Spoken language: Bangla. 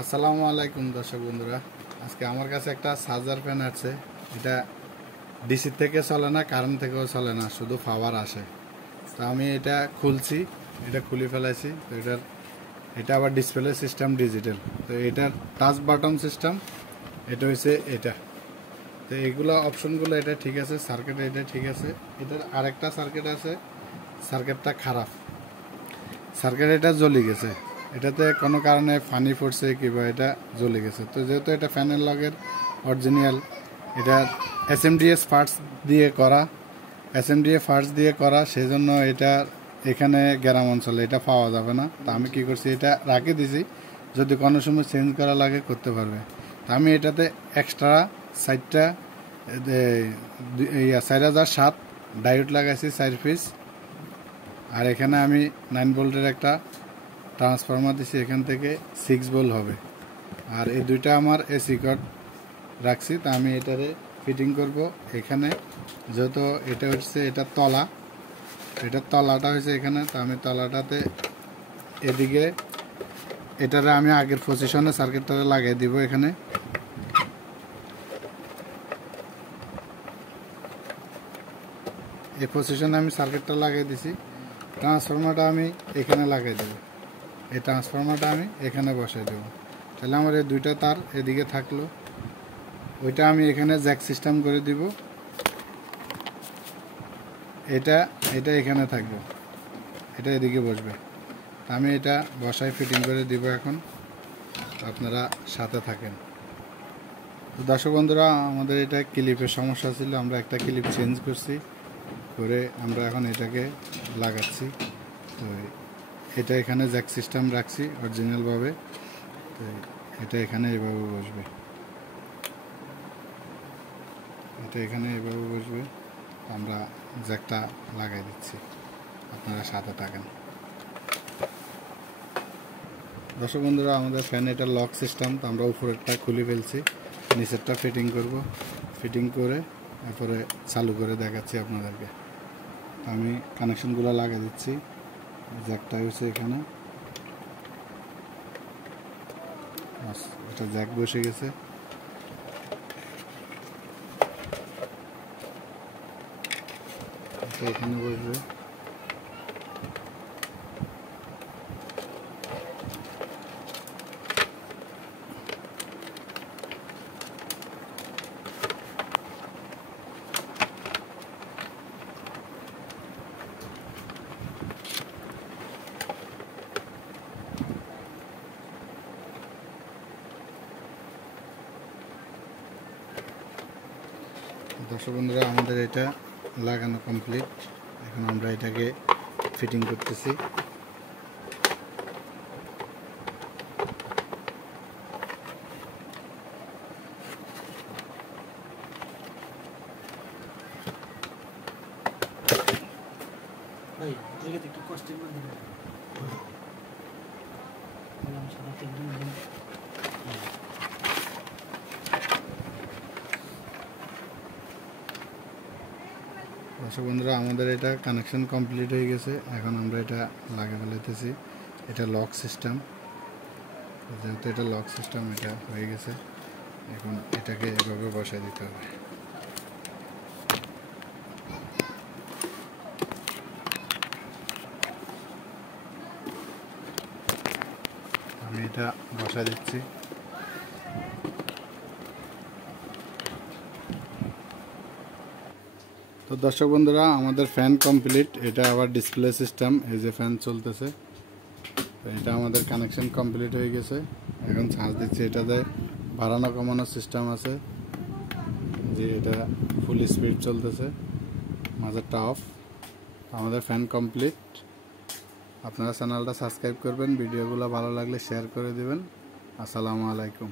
আসসালামু আলাইকুম দর্শক বন্ধুরা, আজকে আমার কাছে একটা চার্জার ফ্যান আছে। এটা ডিসি থেকে চলে না, কারেন্ট থেকেও চলে না, শুধু পাওয়ার আসে। তো আমি এটা খুলছি, এটা খুলে ফেলাইছি। তো এটা আবার ডিসপ্লে সিস্টেম ডিজিটাল। তো এটার টাচ বাটন সিস্টেম, এটা হচ্ছে এটা। তো এগুলো অপশনগুলো এটা ঠিক আছে, সার্কিট এটা ঠিক আছে। এটার আরেকটা সার্কিট আছে, সার্কিটটা খারাপ, সার্কিট এটা জ্বলে গেছে। এটাতে কোনো কারণে ফানি পড়ছে কিংবা এটা জ্বলে গেছে। তো যেহেতু এটা ফ্যানের লগের অরিজিনাল, এটা এসএমডিএস পার্টস দিয়ে করা, সেই জন্য এটা এখানে গ্রাম অঞ্চলে এটা পাওয়া যাবে না। তো আমি কী করছি, এটা রাখে দিছি, যদি কোনো সময় চেঞ্জ করা লাগে করতে পারবে। তো আমি এটাতে এক্সট্রা 4007 ডায়োড লাগাইছি 4 পিস। আর এখানে আমি 9 ভোল্টের একটা ট্রান্সফরমার দিছি, এখান থেকে 6 ভোল্ট হবে। আর এই দুইটা আমার এসি কর্ড রাখছি। তা আমি এটারে ফিটিং করব এখানে। যেহেতু এটা হচ্ছে এটার তলাটা হয়েছে এখানে, তো আমি তলাটাতে এদিকে এটারে আমি আগের পজিশনে সার্কিটটারে লাগিয়ে দিব। এখানে এই পজিশনে আমি সার্কিটটা লাগিয়ে দিছি। ট্রান্সফরমারটা আমি এখানে লাগিয়ে দেব, এই ট্রান্সফরমারটা আমি এখানে বসাই দেব। তাহলে আমার এই দুইটা তার এদিকে থাকলো। ওইটা আমি এখানে জ্যাক সিস্টেম করে দিব। এটা এখানে থাকবে, এটা এদিকে বসবে। আমি এটা বসায় ফিটিং করে দিব এখন, আপনারা সাথে থাকেন। তো দর্শক বন্ধুরা, আমাদের এটা ক্লিপের সমস্যা ছিল, আমরা একটা ক্লিপ চেঞ্জ করছি, করে আমরা এখন এটাকে লাগাচ্ছি। তো এটা এখানে জ্যাক সিস্টেম রাখছি অরিজিনালভাবে। তো এটা এখানে এভাবে বসবে, এটা এখানে এভাবে বসবে। আমরা জ্যাকটা লাগাই দিচ্ছি, আপনারা সাথে থাকেন। দর্শক বন্ধুরা, আমাদের ফ্যান এটা লক সিস্টেম। তো আমরা উপরেরটা খুলে ফেলছি, নিচেরটা ফিটিং করব। ফিটিং করে এরপরে চালু করে দেখাচ্ছি আপনাদেরকে। আমি কানেকশনগুলো লাগিয়ে দিচ্ছি। জ্যাকটা হচ্ছে এখানে, এটা জ্যাক বসে গেছে। এটা এখানে বসবে। দর্শক বন্ধুরা, আমাদের এটা লাগানো কমপ্লিট। এখন আমরা এটাকে ফিটিং করতেছি। দর্শক বন্ধুরা, আমাদের এটা কানেকশন কমপ্লিট হয়ে গেছে। এখন আমরা এটা লাগিয়ে ফেলাইতেছি। এটা লক সিস্টেম, যেহেতু এটা লক সিস্টেম, এটা হয়ে গেছে। এখন এটাকে এভাবে বসাই দিতে হবে। আমি এটা বসাই দিচ্ছি। তো দর্শক বন্ধুরা, আমাদের ফ্যান কমপ্লিট। এটা আবার ডিসপ্লে সিস্টেম, এই যে ফ্যান চলতেছে। তো এটা আমাদের কানেকশন কমপ্লিট হয়ে গেছে। এখন চার্জ দিচ্ছি। এটাতে বাড়ানো কমানোর সিস্টেম আছে, যে এটা ফুল স্পিড চলতেছে, মাঝেরটা অফ। আমাদের ফ্যান কমপ্লিট। আপনারা চ্যানেলটা সাবস্ক্রাইব করবেন, ভিডিওগুলো ভালো লাগলে শেয়ার করে দিবেন। আসসালামু আলাইকুম।